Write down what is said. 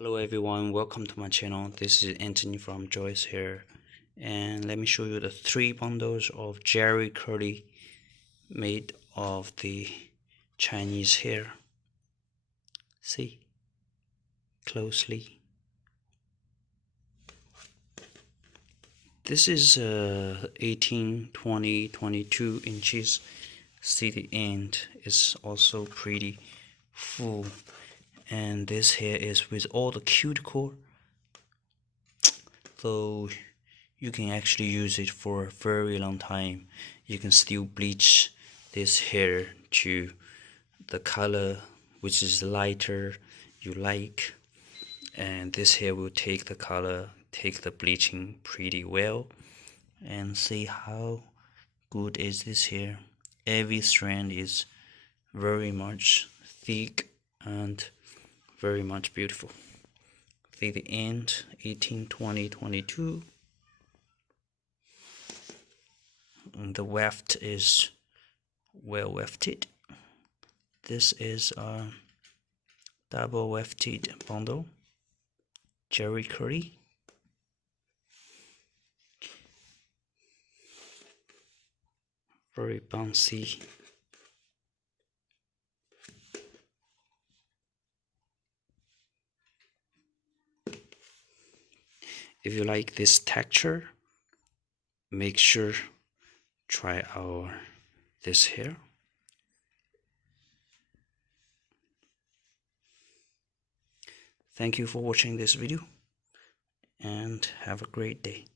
Hello everyone, welcome to my channel. This is Anthony from Joice Hair, and let me show you the 3 bundles of Jerry curly made of the Chinese hair. See closely. This is 18, 20, 22 inches. See, the end is also pretty full, and this hair is with all the cuticle, so you can actually use it for a very long time. You can still bleach this hair to the color which is lighter you like, and this hair will take the color, take the bleaching pretty well. And see how good is this hair. Every strand is very much thick and very much beautiful. See the end, 18, 20, 22. And the weft is well wefted. This is a double wefted bundle, Jerry curly. Very bouncy. If you like this texture, make sure try this hair. Thank you for watching this video, and have a great day.